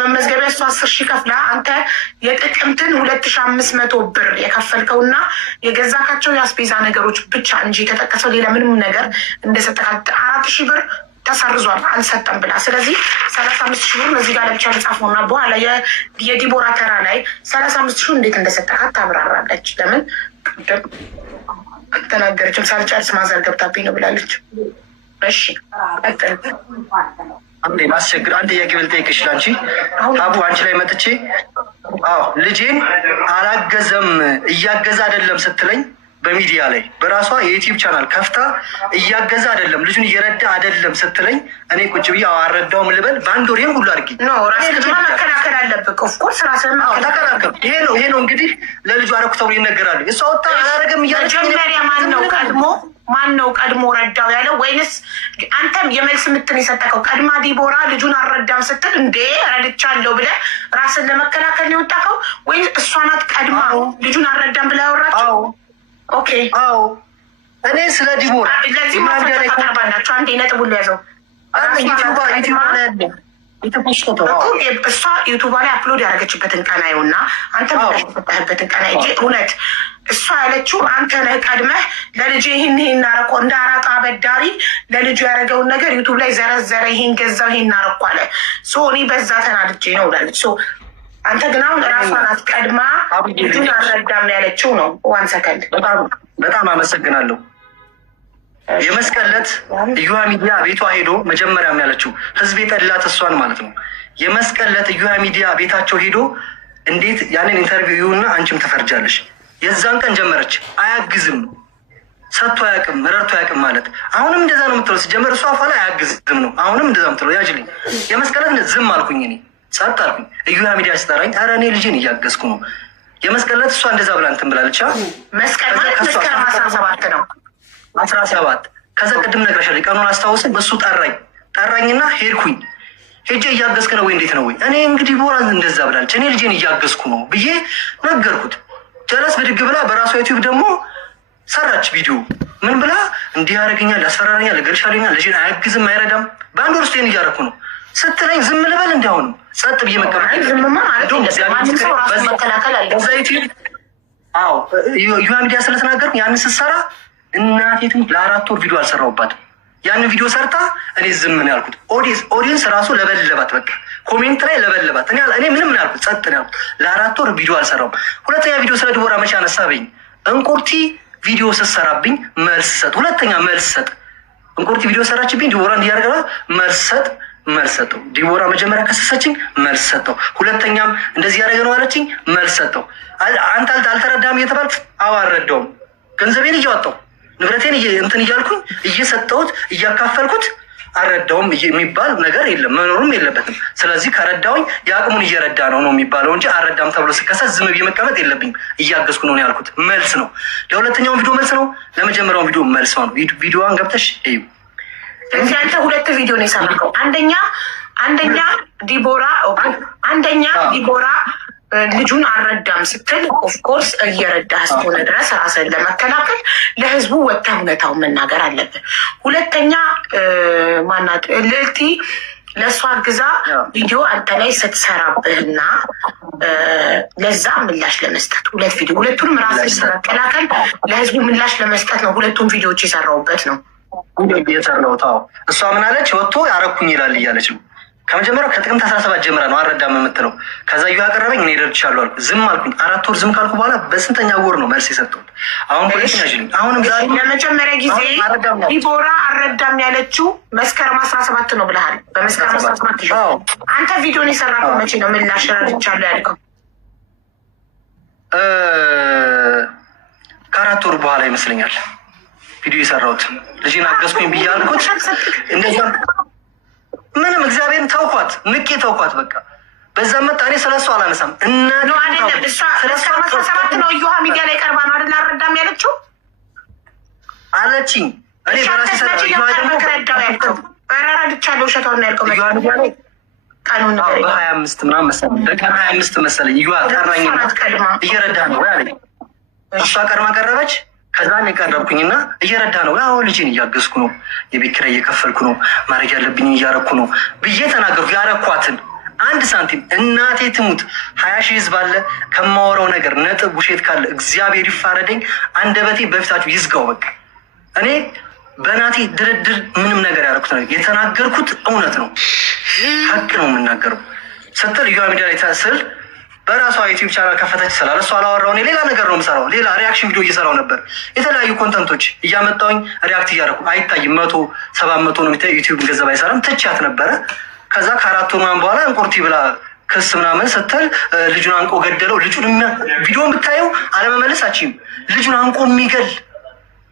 መመዝገቢያ እሱ 10,000 ከፍላ አንተ የጥቅምትን 2,500 ብር የከፈልከውና የገዛካቸው የአስቤዛ ነገሮች ብቻ እንጂ የተጠቀሰው ሌላ ምንም ነገር እንደሰጠካት 4,000 ብር ተሰርዟል አልሰጠም ብላ። ስለዚህ 35,000 ብር እዚህ ጋር ለብቻ ተጻፈውና በኋላ የዲቦራ ተራ ላይ 35,000 እንዴት እንደሰጠካት ታብራራለች። ለምን አልተናገረችም? ሳልጨርስ ማዘር ገብታብኝ ነው ብላለች። እሺ አንዴ ማስቸግር አንድ ጥያቄ ልጠይቅሽ ላንቺ አቡ አንቺ ላይ መጥቼ ልጄን አላገዘም እያገዛ አይደለም ስትለኝ በሚዲያ ላይ በራሷ የዩቲዩብ ቻናል ከፍታ እያገዛ አይደለም ልጁን እየረዳ አይደለም ስትለኝ እኔ ቁጭ ብዬ አረዳውም ልበል በአንድ ወሬም ሁሉ አድርጊ መከላከል አለብህ። ኦፍኮርስ ራስህን ተከላከል። ይሄ ነው እንግዲህ ለልጁ አረኩ ተብሎ ይነገራሉ። እሷ ወጣ አላረገም እያለች መጀመሪያ ማን ነው ቀድሞ ረዳው ያለው? ወይንስ አንተም የመልስ ምትን የሰጠከው? ቀድማ ዲቦራ ልጁን አልረዳም ስትል እንዴ ረድቻለሁ ብለህ ራስን ለመከላከል ነው የወጣከው? ወይስ እሷ ናት ቀድማ ልጁን አልረዳም ብለህ ያወራችው? ኦኬ እኔ ስለ ዲቦራ ለዚህ ማስረባላቸው አንዴ ነጥብ ሁሉ ያዘው እሷ ዩቱባ ላይ አፕሎድ ያደረገችበትን ቀናዩና አንተ የሰጠህበትን ቀና እንጂ እውነት እሷ ያለችው አንተ ነህ ቀድመህ ለልጅ ይህን እናረኮ እንደ አራጣ አበዳሪ ለልጁ ያደረገውን ነገር ዩቱብ ላይ ዘረዘረ፣ ይሄን ገዛው፣ ይሄን እናረኮ አለ። እኔ በዛ ተናድጄ ነው ብላለች። አንተ ግን አሁን ራሷ ናት ቀድማ ልጁን አልረዳም ያለችው ነው። ዋን ሰከንድ በጣም አመሰግናለሁ። የመስቀለት እዩሃ ሚዲያ ቤቷ ሄዶ መጀመሪያም ያለችው ህዝብ የጠላት እሷን ማለት ነው። የመስቀለት እዩሃ ሚዲያ ቤታቸው ሄዶ እንዴት ያንን ኢንተርቪው ይሁንና አንቺም ተፈርጃለሽ። የዛን ቀን ጀመረች። አያግዝም ሰጥቶ አያውቅም ረድቶ አያውቅም ማለት አሁንም እንደዛ ነው የምትለው። ሲጀመር እሷ አፋ ላይ አያግዝም ነው አሁንም እንደዛ የምትለው። ያጅልኝ የመስቀለት ዝም አልኩኝ እኔ ጸጥ አልኩኝ። እዩሃ ሚዲያ ስጠራኝ ኧረ እኔ ልጄን እያገዝኩ ነው። የመስቀለት እሷ እንደዛ ብላ እንትን ብላለች። መስቀል ማለት መስከረም 17 ነው 17 ከዛ ቅድም ነግረሻለሁ። ቀኑን አስታውስም። በሱ ጠራኝና ሄድኩኝ። ሄጄ እያገዝክ ነው ወይ እንዴት ነው ወይ? እኔ እንግዲህ ቦራ እንደዛ ብላለች እኔ ልጄን እያገዝኩ ነው ብዬ ነገርኩት። ጀለስ ብድግ ብላ በራሷ ዩቲዩብ ደግሞ ሰራች ቪዲዮ። ምን ብላ እንዲህ ያደረገኛል፣ ያስፈራረኛል፣ እገርሻለኛል፣ ልጄን አያግዝም አይረዳም፣ በአንድ ወር ስቴን እያደረኩ ነው ስትለኝ ዝም ልበል? እንዲያውኑ ጸጥ ብዬ መቀመጥ ዩሃ ሚዲያ ስለተናገርኩ ያንን ስትሰራ እናቴትም ለ4 ወር ቪዲዮ አልሰራሁባትም። ያንን ቪዲዮ ሰርታ እኔ ዝም ነው ያልኩት። ኦዲየንስ ራሱ ለበለባት፣ በቃ ኮሜንት ላይ ለበለባት። እኔ ምንም ነው ያልኩት፣ ጸጥ ነው ያልኩት። ለ4 ወር ቪዲዮ አልሰራሁም። ሁለተኛ ቪዲዮ ስለ ዲቦራ መቼ አነሳበኝ? እንቁርቲ ቪዲዮ ስትሰራብኝ መልስ ሰጥ። ሁለተኛ መልስ ሰጥ። እንቁርቲ ቪዲዮ ሰራችብኝ፣ ዲቦራ እንዲያደርገ መልስ ሰጠው። ዲቦራ መጀመሪያ ከሰሰችኝ፣ መልስ ሰጠው። ሁለተኛም እንደዚህ ያደረገ ነው አለችኝ፣ መልስ ሰጠው። አንተ አልተረዳም እየተባልክ አልረዳውም። ገንዘቤን እያወጣው ንብረቴን እንትን እያልኩኝ እየሰጠሁት እያካፈልኩት አልረዳውም የሚባል ነገር የለም፣ መኖሩም የለበትም። ስለዚህ ከረዳውኝ የአቅሙን እየረዳ ነው የሚባለው እንጂ አልረዳም ተብሎ ስከሰት ዝም ብዬ መቀመጥ የለብኝም። እያገዝኩ ነው ያልኩት መልስ ነው። ለሁለተኛውን ቪዲዮ መልስ ነው፣ ለመጀመሪያውን ቪዲዮ መልስ ነው። ቪዲዮዋን ገብተሽ እዩ። አንተ 2 ቪዲዮ ነው የሰራከው። አንደኛ ዲቦራ ልጁን አልረዳም ስትል ኦፍኮርስ እየረዳህ እስከሆነ ድረስ ራስን ለመከላከል ለህዝቡ ወጥተህ እውነታውን መናገር አለብን። ሁለተኛ ማናት ልዕልቲ ለእሷ ግዛ ቪዲዮ አንተ ላይ ስትሰራብህና ለዛ ምላሽ ለመስጠት 2 ቪዲዮ፣ ሁለቱንም ራስን ለመከላከል ለህዝቡ ምላሽ ለመስጠት ነው። ሁለቱም ቪዲዮዎች የሰራውበት ነው የሰራሁት። እሷ ምን አለች? ወጥቶ ያረኩኝ ይላል እያለች ነው። ከመጀመሪያው ከጥቅምት 17 ጀምራ ነው አልረዳም የምትለው። ከዛ ዩ ያቀረበኝ እኔ ረድቻለሁ አልኩ። ዝም አልኩኝ። 4 ወር ዝም ካልኩ በኋላ በስንተኛ ወር ነው መልስ የሰጠሁት? አሁን አሁንም ዛሬ ለመጀመሪያ ጊዜ ዲቦራ አልረዳም ያለችው መስከረም 17 ነው ብለሃል። በመስከረም 17 አንተ ቪዲዮን የሰራከው መቼ ነው? ምላሽ ረድቻለሁ ያልከው ከ4 ወር በኋላ ይመስለኛል ቪዲዮ የሰራሁት። ልጄን አገዝኩኝ ብዬ አልኩት። እንደዛ ምንም እግዚአብሔርን ተውኳት፣ ንቄ ተውኳት። በቃ በዛ መጣ። እኔ ስለሱ አላነሳም። አይደለም እሷ መስከረም 17 ነው እዩሃ ሚዲያ ላይ ቀርባ ነው አይደል አልረዳም ያለችው አለችኝ። እኔ በራሴ ሰራ ረዳው ያልከው ረድቻለሁ ውሸቷን ያልከው ቀኑን በ25 ምናምን መሰለኝ፣ በቀን 25 መሰለኝ። እዩሃ ጠራኝና እየረዳ ነው ያለኝ። እሷ ቀድማ ቀረበች። ከዛ እኔ ቀረብኩኝና እየረዳ ነው ያው ልጄን እያገዝኩ ነው፣ የቤት ኪራይ እየከፈልኩ ነው፣ ማድረግ ያለብኝ እያረኩ ነው ብዬ ተናገርኩ። ያረኳትን አንድ ሳንቲም እናቴ ትሙት 20 ሺህ ህዝብ አለ። ከማወራው ነገር ነጥብ ውሸት ካለ እግዚአብሔር ይፋረደኝ። አንደበቴ በፊታችሁ ይዝጋው። በቃ እኔ በናቴ ድርድር ምንም ነገር ያደረኩት ነገር የተናገርኩት እውነት ነው፣ ሀቅ ነው የምናገረው ስትል ዩቲዩብ ሚዲያ ላይ ስል በራሷ ዩቲዩብ ቻናል ከፈተች ስላለ እሷ አላወራው። እኔ ሌላ ነገር ነው የምሰራው። ሌላ ሪያክሽን ቪዲዮ እየሰራው ነበር። የተለያዩ ኮንተንቶች እያመጣውኝ ሪያክት እያደረኩ አይታይም። 100-700 ነው የሚታይ። ዩቲዩብ ገንዘብ አይሰራም። ትቻት ነበረ። ከዛ ከ4 ወር ምናምን በኋላ እንቁርቲ ብላ ክስ ምናምን ስትል ልጁን አንቆ ገደለው። ልጁን ቪዲዮ የምታየው አለመመለሳችም ልጁን አንቆ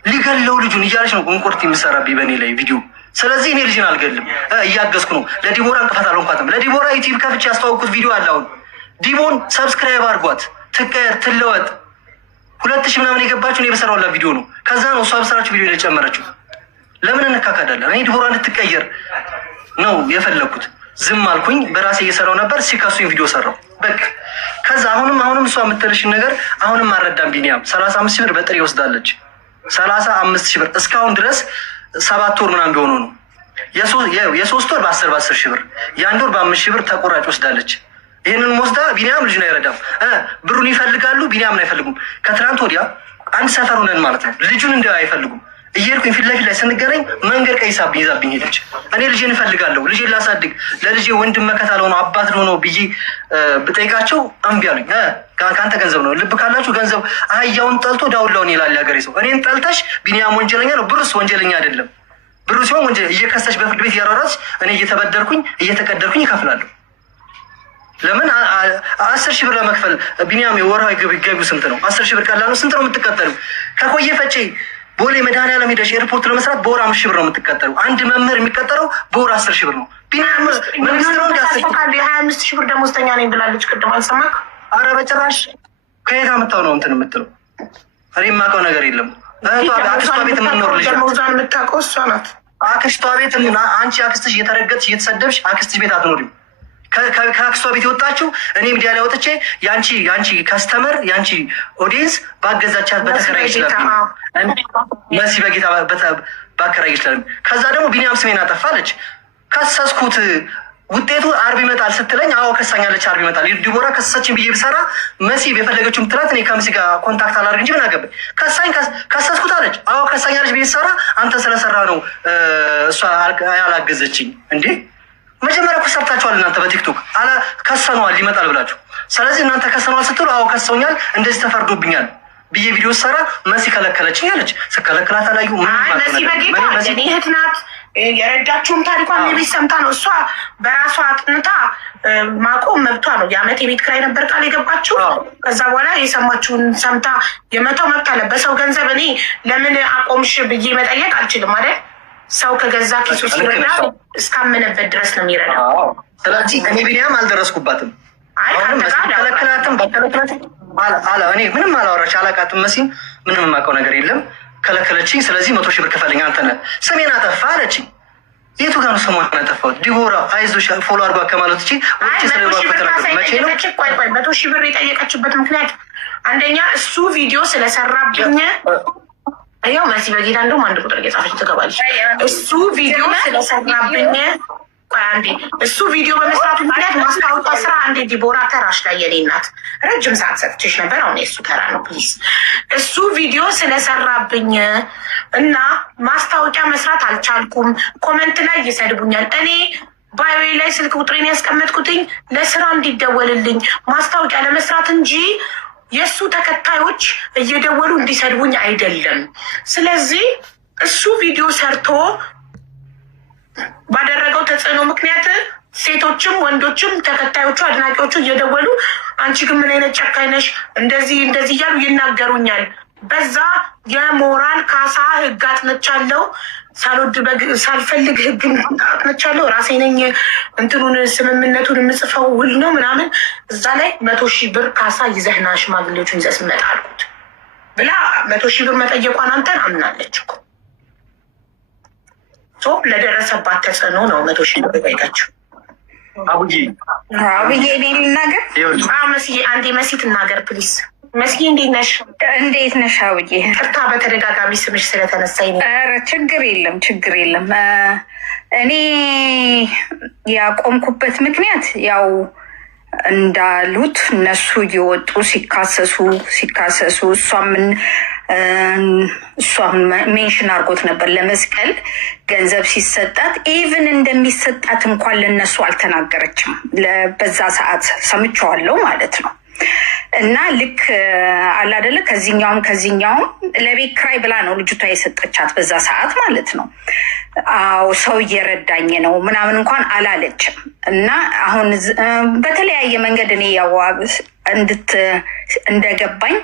ሊገለው ልጁን እያለች ነው እንቁርቲ የምሰራብኝ በእኔ ላይ ቪዲዮ። ስለዚህ እኔ ልጅን አልገልም፣ እያገዝኩ ነው። ለዲቦራ እንቅፋት አልሆንኳትም። ለዲቦራ ዩቲዩብ ከፍቼ ያስተዋወቅኩት ቪዲዮ አለ። አሁን ዲቦን ሰብስክራይብ አድርጓት፣ ትቀየር፣ ትለወጥ። 2000 ምናምን የገባችሁ እኔ በሰራሁላት ቪዲዮ ነው። ከዛ ነው እሷ በሰራችሁ ቪዲዮ ላይ ጨመረችው። ለምን እንካካዳለን? እኔ ዲቦራ እንድትቀየር ነው የፈለኩት። ዝም አልኩኝ። በራሴ እየሰራው ነበር። ሲከሱኝ ቪዲዮ ሰራው። በቃ ከዛ አሁንም እሷ የምትልሽን ነገር አሁንም አልረዳም። ቢኒያም 35 ሺህ ብር በጥሬ ወስዳለች። 35 ሺህ ብር እስካሁን ድረስ 7 ወር ምናምን ቢሆኑ ነው። የ3 ወር በ10 ሺህ ብር፣ የ1 ወር በ5 ሺህ ብር ተቆራጭ ወስዳለች። ይህንን ወስዳ ቢኒያም ልጁን አይረዳም። ብሩን ይፈልጋሉ፣ ቢኒያምን አይፈልጉም። ከትናንት ወዲያ አንድ ሰፈር ሆነን ማለት ነው። ልጁን እንዲ አይፈልጉም። እየሄድኩኝ ፊት ለፊት ላይ ስንገናኝ መንገድ ቀይሳብኝ ይዛብኝ ሄደች። እኔ ልጄን እፈልጋለሁ፣ ልጄን ላሳድግ፣ ለልጄ ወንድም መከታ ለሆነው አባት ለሆነው ብዬ ብጠይቃቸው እምቢ አሉኝ። ከአንተ ገንዘብ ነው፣ ልብ ካላችሁ ገንዘብ አህያውን ጠልቶ ዳውላውን ይላል ያገሬ ሰው። እኔን ጠልተሽ ቢኒያም ወንጀለኛ ነው፣ ብሩስ ወንጀለኛ አይደለም። ብሩ ሲሆን ወንጀል እየከሰች በፍርድ ቤት እያራራች እኔ እየተበደርኩኝ እየተቀደርኩኝ ይከፍላለሁ። ለምን 10 ሺህ ብር ለመክፈል ቢኒያም የወርሃዊ ገቢው ስንት ነው? 10 ሺህ ብር ቀላል ነው። ስንት ነው የምትቀጠሉ? ከኮየ ፈጬ ቦሌ መድኃኒዓለም ሄደሽ ኤርፖርት ለመስራት በወር 5 ሺህ ብር ነው የምትቀጠሉ። አንድ መምህር የሚቀጠረው በወር 10 ሺህ ብር ነው። ቢኒያም መንግስት ነው እንዳሰ 25 ሺህ ብር ደሞዝተኛ ነኝ ብላለች። ቅድም አልሰማክ? አረ በጭራሽ። ከየት አመጣው ነው እንትን የምትለው? እኔ የማውቀው ነገር የለም። አክስቷ ቤት የምንኖር ልጅ ደሞዟን የምታውቀው እሷ ናት። አክስቷ ቤት አንቺ አክስትሽ እየተረገጥሽ እየተሰደብሽ አክስትሽ ቤት አትኖሪም። ከአክስቷ ቤት የወጣችው እኔ ሚዲያ ላይ ወጥቼ የአንቺ ከስተመር የአንቺ ኦዲየንስ ባገዛቻት በተከራይ ይችላል መሲ በጌታ ባከራይ ይችላል። ከዛ ደግሞ ቢኒያም ስሜን አጠፋለች። ከሰስኩት ውጤቱ አርብ ይመጣል ስትለኝ አዎ ከሳኛለች፣ አርብ ይመጣል። ዲቦራ ከሰሰችን ብዬ ብሰራ መሲ የፈለገችው ምትላት እኔ ከመሲ ጋር ኮንታክት አላደርግ እንጂ ምን አገባኝ። ከሰስኩት አለች። አዎ ከሳኛለች ብዬ ሰራ አንተ ስለሰራ ነው እሷ ያላገዘችኝ እንዴ። መጀመሪያ እኮ ሰርታችኋል እናንተ በቲክቶክ ከሰነዋል ይመጣል ብላችሁ። ስለዚህ እናንተ ከሰነዋል ስትሉ አዎ ከሰውኛል እንደዚህ ተፈርዶብኛል ብዬ ቪዲዮ ሰራ መሲ ከለከለችኝ አለች። ስከለክላት አላዩ መሲ በጌታ እኔ እህት ናት። የረዳችውም ታሪኳን የቤት ሰምታ ነው። እሷ በራሷ አጥንታ ማቆም መብቷ ነው። የአመት የቤት ኪራይ ነበር ቃል የገባችው። ከዛ በኋላ የሰማችውን ሰምታ የመተው መብት አለ። በሰው ገንዘብ እኔ ለምን አቆምሽ ብዬ መጠየቅ አልችልም አይደል? ሰው ከገዛ ኪሱ ሲረዳ እስካመነበት ድረስ ነው የሚረዳው። ስለዚህ እኔ ቢኒያም አልደረስኩባትም። ከለክላትም እኔ ምንም አላወራች አላቃትም። መሲም ምንም የማውቀው ነገር የለም። ከለከለችኝ። ስለዚህ 100 ሺህ ብር ክፈልኝ አንተ ነህ ስሜን አጠፋ አለችኝ። የቱ ጋር ነው ስሟን ያጠፋሁት? ዲቦራ አይዞሽ ፎሎ አድርጓ ከማለት ውጭ ቆይ 100 ሺህ ብር የጠየቀችበት ምክንያት አንደኛ እሱ ቪዲዮ ስለሰራብኝ ያው መሲ በጌታ እንደውም አንድ ቁጥር እየጻፈች ትገባለች። እሱ ቪዲዮ ስለሰራብኝ አንዴ እሱ ቪዲዮ በመስራቱ ምክንያት ማስታወቂያ ስራ አንዴ ዲቦራ ተራሽ ላይ የኔ እናት ረጅም ሰዓት ሰጥቼሽ ነበር። አሁን የእሱ ተራ ነው ፕሊዝ። እሱ ቪዲዮ ስለሰራብኝ እና ማስታወቂያ መስራት አልቻልኩም። ኮመንት ላይ ይሰድቡኛል። እኔ ባዮ ላይ ስልክ ቁጥሬን ያስቀመጥኩትኝ ለስራ እንዲደወልልኝ ማስታወቂያ ለመስራት እንጂ የእሱ ተከታዮች እየደወሉ እንዲሰድቡኝ አይደለም። ስለዚህ እሱ ቪዲዮ ሰርቶ ባደረገው ተጽዕኖ ምክንያት ሴቶችም ወንዶችም ተከታዮቹ አድናቂዎቹ እየደወሉ አንቺ ግን ምን አይነት ጨካኝ ነሽ እንደዚህ እያሉ ይናገሩኛል። በዛ የሞራል ካሳ ህግ አጥንቻለሁ። ሳልፈልግ ህግ አጥንቻለሁ። ራሴ ነኝ እንትኑን ስምምነቱን የምጽፈው ውል ነው ምናምን። እዛ ላይ 100 ሺህ ብር ካሳ ይዘህና ሽማግሌዎቹን ይዘህ ስመጣ አልኩት ብላ 100 ሺህ ብር መጠየቋን አንተን አምናለች እኮ። ለደረሰባት ተጽዕኖ ነው 100 ሺህ ብር ጠይቃችሁ። አቡዬ እኔ ልናገር? መስዬ አንዴ መሲ ትናገር ፕሊስ። መስኪ እንዴት ነሽ? እንዴት ነሽ? አውዬ ቅርታ በተደጋጋሚ ስምሽ ስለተነሳኝ። ኧረ ችግር የለም ችግር የለም። እኔ ያቆምኩበት ምክንያት ያው እንዳሉት እነሱ እየወጡ ሲካሰሱ እሷም ሜንሽን አድርጎት ነበር ለመስቀል ገንዘብ ሲሰጣት ኢቭን እንደሚሰጣት እንኳን ለነሱ አልተናገረችም። በዛ ሰዓት ሰምቼዋለሁ ማለት ነው። እና ልክ አላደለ ከዚህኛውም ለቤት ክራይ ብላ ነው ልጅቷ የሰጠቻት በዛ ሰዓት ማለት ነው። አዎ ሰው እየረዳኝ ነው ምናምን እንኳን አላለችም። እና አሁን በተለያየ መንገድ እኔ ያው እንደገባኝ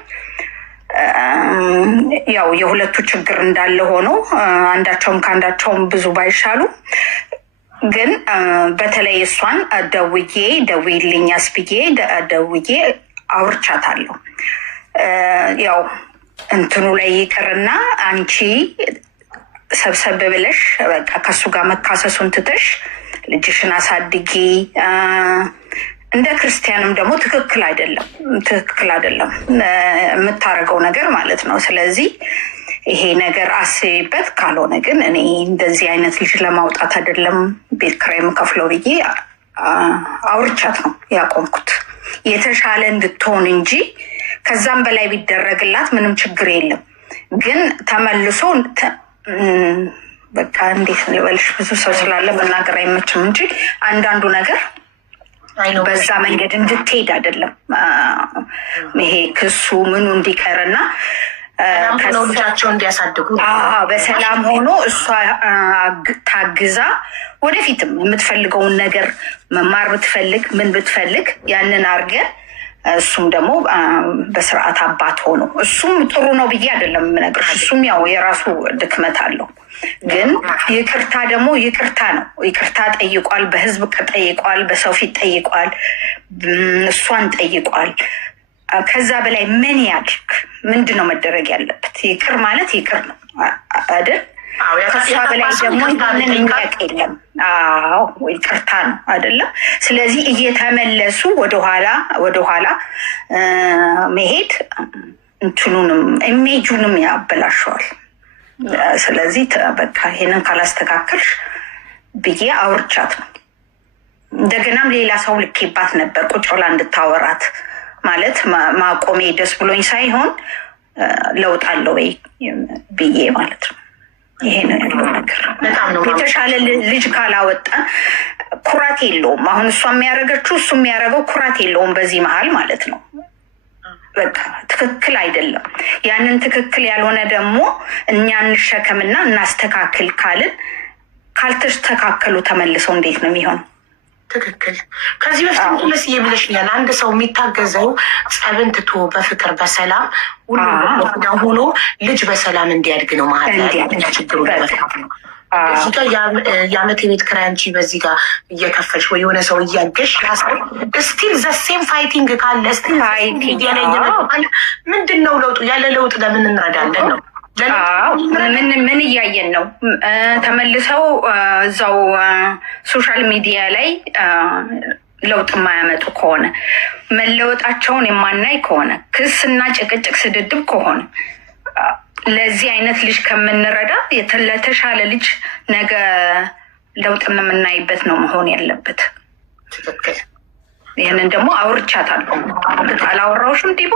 ያው የሁለቱ ችግር እንዳለ ሆኖ አንዳቸውም ከአንዳቸውም ብዙ ባይሻሉ ግን በተለይ እሷን ደውይልኛስ ብዬ ደውዬ አውርቻታለሁ። ያው እንትኑ ላይ ይቅርና አንቺ ሰብሰብ ብለሽ በቃ ከሱ ጋር መካሰሱን ትተሽ ልጅሽን አሳድጊ። እንደ ክርስቲያንም ደግሞ ትክክል አይደለም የምታደርገው ነገር ማለት ነው። ስለዚህ ይሄ ነገር አስቤበት፣ ካልሆነ ግን እኔ እንደዚህ አይነት ልጅ ለማውጣት አይደለም ቤት ኪራይ የምከፍለው ብዬ አውርቻት ነው ያቆምኩት። የተሻለ እንድትሆን እንጂ ከዛም በላይ ቢደረግላት ምንም ችግር የለም። ግን ተመልሶ በቃ እንዴት ልበልሽ፣ ብዙ ሰው ስላለ መናገር አይመችም እንጂ አንዳንዱ ነገር በዛ መንገድ እንድትሄድ አይደለም ይሄ ክሱ ምኑ እንዲቀርና ልጃቸው እንዲያሳድጉ በሰላም ሆኖ እሷ ታግዛ ወደፊትም የምትፈልገውን ነገር መማር ብትፈልግ ምን ብትፈልግ ያንን አድርገን እሱም ደግሞ በስርዓት አባት ሆኖ እሱም ጥሩ ነው ብዬ አይደለም የምነግርሽ። እሱም ያው የራሱ ድክመት አለው። ግን ይቅርታ ደግሞ ይቅርታ ነው። ይቅርታ ጠይቋል፣ በህዝብ ጠይቋል፣ በሰው ፊት ጠይቋል፣ እሷን ጠይቋል። ከዛ በላይ ምን ያድርግ? ምንድን ነው መደረግ ያለበት? ይቅር ማለት ይቅር ነው አይደል? ከሷ በላይ ደግሞ ምን የሚያውቅ የለም። አዎ ይቅርታ ነው አይደለም? ስለዚህ እየተመለሱ ወደኋላ መሄድ እንትኑንም ኢሜጁንም ያበላሸዋል። ስለዚህ በቃ ይሄንን ካላስተካከልሽ ብዬ አውርቻት ነው። እንደገናም ሌላ ሰው ልኬባት ነበር ቁጭ ብላ እንድታወራት ማለት ማቆሜ ደስ ብሎኝ ሳይሆን ለውጥ አለው ወይ ብዬ ማለት ነው። ይሄ ነው ያለው ነገር። የተሻለ ልጅ ካላወጣን ኩራት የለውም። አሁን እሷ የሚያደርገችው እሱ የሚያደርገው ኩራት የለውም በዚህ መሀል ማለት ነው። በቃ ትክክል አይደለም። ያንን ትክክል ያልሆነ ደግሞ እኛ እንሸከምና እናስተካክል ካልን ካልተስተካከሉ ተመልሰው እንዴት ነው የሚሆነው? ትክክል። ከዚህ በፊት ሁለስ ይብልሽኛል። አንድ ሰው የሚታገዘው ጸብን ትቶ በፍቅር በሰላም ሁሉ ሆኖ ልጅ በሰላም እንዲያድግ ነው። መሀል ችግሩ ለመፍታት ነው። እዚህ ጋር የአመት የቤት ኪራይ አንቺ በዚህ ጋር እየከፈልሽ ወይ የሆነ ሰው እያገሽ ስቲል ዘሴም ፋይቲንግ ካለ ስቲል ምንድን ነው ለውጡ? ያለ ለውጥ ለምን እንረዳለን ነው? ምን እያየን ነው? ተመልሰው እዛው ሶሻል ሚዲያ ላይ ለውጥ የማያመጡ ከሆነ መለወጣቸውን የማናይ ከሆነ ክስና ጭቅጭቅ ስድድብ ከሆነ ለዚህ አይነት ልጅ ከምንረዳ ለተሻለ ልጅ ነገ ለውጥ የምናይበት ነው መሆን ያለበት። ትክክል። ይህንን ደግሞ አውርቻታለሁ። አላወራሁሽም ዲቦ?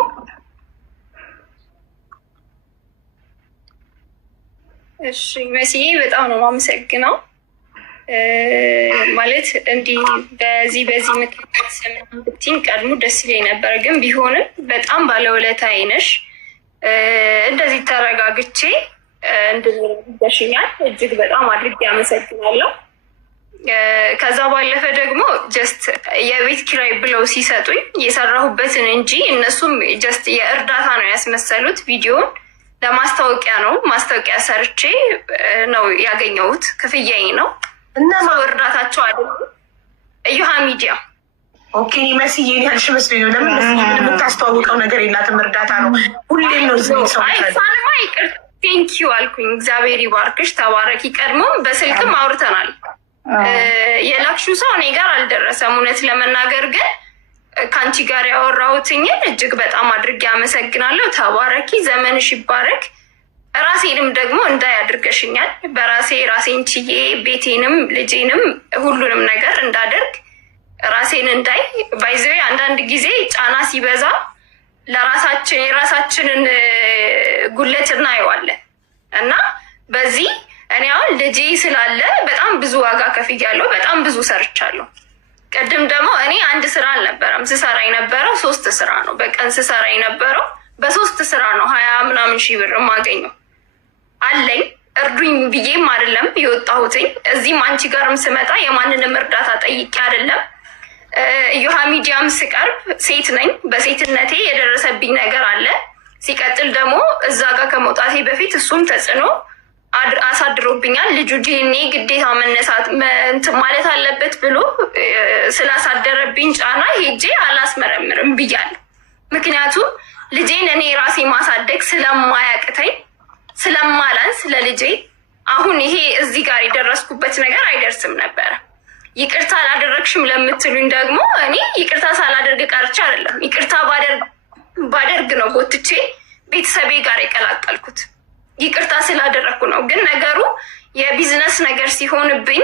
እሺ መሲዬ በጣም ነው የማመሰግነው። ማለት እንዲህ በዚህ ምክንያት ስም ብትይኝ ቀድሞ ደስ ይለኝ ነበር፣ ግን ቢሆንም በጣም ባለውለታዬ ነሽ። እንደዚህ ተረጋግቼ እንድንደሽኛል እጅግ በጣም አድርጌ አመሰግናለሁ። ከዛ ባለፈ ደግሞ ጀስት የቤት ኪራይ ብለው ሲሰጡኝ የሰራሁበትን እንጂ እነሱም ጀስት የእርዳታ ነው ያስመሰሉት። ቪዲዮን ለማስታወቂያ ነው ማስታወቂያ ሰርቼ ነው ያገኘሁት። ክፍያዬ ነው እና እርዳታቸው አይደለም። እዩሃ ሚዲያ ኦኬ መስዬ ያልሽ መስሎኝ ነው። ለምን የምታስተዋውቀው ነገር የላትም፣ እርዳታ ነው ሁሌም ነው። ሰው አይሳንማ ይቅር ቴንኪዩ አልኩኝ። እግዚአብሔር ይባርክሽ፣ ተባረኪ። ቀድሞም በስልክም አውርተናል። የላክሹ ሰው እኔ ጋር አልደረሰም። እውነት ለመናገር ግን ከአንቺ ከአንቺ ጋር ያወራሁትኝን እጅግ በጣም አድርጌ አመሰግናለሁ። ተባረኪ፣ ዘመንሽ ይባረክ። ራሴንም ደግሞ እንዳይ አድርገሽኛል። በራሴ ራሴን ችዬ ቤቴንም ልጄንም ሁሉንም ነገር እንዳደርግ ራሴን እንዳይ ባይዘ አንዳንድ ጊዜ ጫና ሲበዛ ለራሳችን የራሳችንን ጉለት እናየዋለን እና በዚህ እኔ አሁን ልጄ ስላለ በጣም ብዙ ዋጋ ከፍያለሁ። በጣም ብዙ ሰርቻለሁ። ቅድም ደግሞ እኔ አንድ ስራ አልነበረም ስሰራ የነበረው 3 ስራ ነው። በቀን ስሰራ የነበረው በ3 ስራ ነው 20 ምናምን ሺህ ብር የማገኘው አለኝ። እርዱኝ ብዬም አይደለም የወጣሁትኝ። እዚህም አንቺ ጋርም ስመጣ የማንንም እርዳታ ጠይቄ አይደለም። እዮሃ ሚዲያም ስቀርብ ሴት ነኝ። በሴትነቴ የደረሰብኝ ነገር አለ። ሲቀጥል ደግሞ እዛ ጋር ከመውጣቴ በፊት እሱም ተጽዕኖ አሳድሮብኛል። ልጁ ዲኤንኤ ግዴታ መነሳት እንትን ማለት አለበት ብሎ ስላሳደረብኝ ጫና ሄጄ አላስመረምርም ብያለሁ። ምክንያቱም ልጄን እኔ ራሴ ማሳደግ ስለማያቅተኝ ስለማላንስ ለልጄ አሁን ይሄ እዚህ ጋር የደረስኩበት ነገር አይደርስም ነበረ። ይቅርታ አላደረግሽም ለምትሉኝ ደግሞ እኔ ይቅርታ ሳላደርግ ቀርቼ አይደለም። ይቅርታ ባደርግ ነው ጎትቼ ቤተሰቤ ጋር የቀላቀልኩት። ይቅርታ ስላደረግኩ ነው። ግን ነገሩ የቢዝነስ ነገር ሲሆንብኝ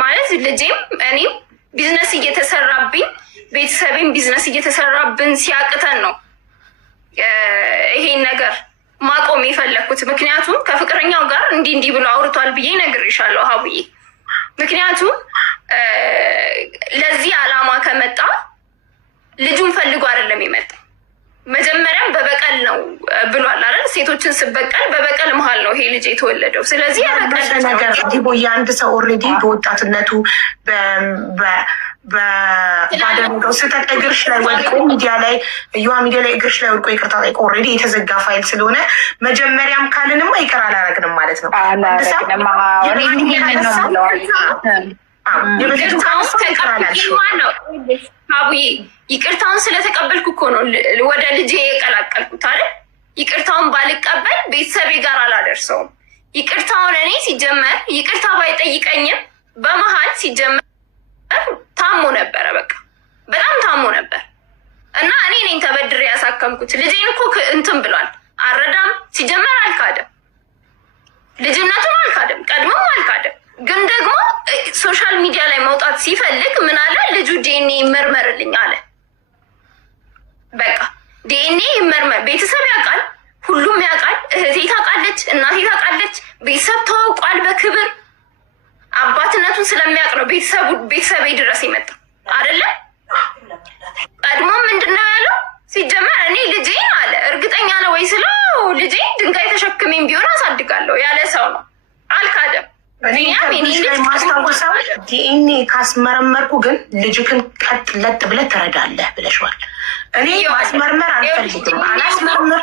ማለት ልጄም እኔም ቢዝነስ እየተሰራብኝ ቤተሰቤም ቢዝነስ እየተሰራብን ሲያቅተን ነው ይሄን ነገር ማቆም የፈለግኩት። ምክንያቱም ከፍቅረኛው ጋር እንዲህ ብሎ አውርቷል ብዬ ነግሬሻለሁ ሀቡዬ። ምክንያቱም ለዚህ ዓላማ ከመጣ ልጁን ፈልጎ አይደለም የመጣ መጀመሪያም በበቀል ነው ብሏል አይደል? ሴቶችን ስበቀል በበቀል መሀል ነው ይሄ ልጅ የተወለደው። ስለዚህ ነገር ዲቦዬ አንድ ሰው ኦልሬዲ በወጣትነቱ ባደረገው ስህተት እግርሽ ላይ ወድቆ ሚዲያ ላይ እግርሽ ላይ ወድቆ ይቅርታ ጠይቆ ኦልሬዲ የተዘጋ ፋይል ስለሆነ መጀመሪያም ካልንማ ይቅር አላረግንም ማለት ነው። አቡዬ ይቅርታውን ስለተቀበልኩ እኮ ነው ወደ ልጄ የቀላቀልኩት አይደል? ይቅርታውን ባልቀበል ቤተሰቤ ጋር አላደርሰውም። ይቅርታውን እኔ ሲጀመር ይቅርታ ባይጠይቀኝም በመሀል ሲጀመር ታሞ ነበረ። በቃ በጣም ታሞ ነበር እና እኔ ነኝ ተበድሬ ያሳከምኩት። ልጄን እኮ እንትን ብሏል። አረዳም ሲጀመር አልካደም፣ ልጅነቱን አልካደም፣ ቀድሞም አልካደም። ግን ደግሞ ሶሻል ሚዲያ ላይ መውጣት ሲፈልግ ምን አለ? ልጁ ዲኤንኤ ይመርመርልኝ አለ። በቃ ዲኤንኤ ይመርመር። ቤተሰብ ያውቃል፣ ሁሉም ያውቃል። እህቴ ታውቃለች፣ እናቴ ታውቃለች። ቤተሰብ ተዋውቋል በክብር አባትነቱን ስለሚያውቅ ነው ቤተሰቤ ድረስ ይመጣ አይደለም። ቀድሞ ምንድነው ያለው? ሲጀመር እኔ ልጄን አለ እርግጠኛ ነው ወይ ስለው ልጄን ድንጋይ ተሸክሜም ቢሆን አሳድጋለሁ ያለ ሰው ነው። አልካደም። ማስታወሰው ዲኤንኤ ካስመረመርኩ ግን ልጅክን ቀጥ ለጥ ብለህ ትረዳለህ ብለሽዋል። እኔ ማስመርመር አልፈልግም። አላስመርምር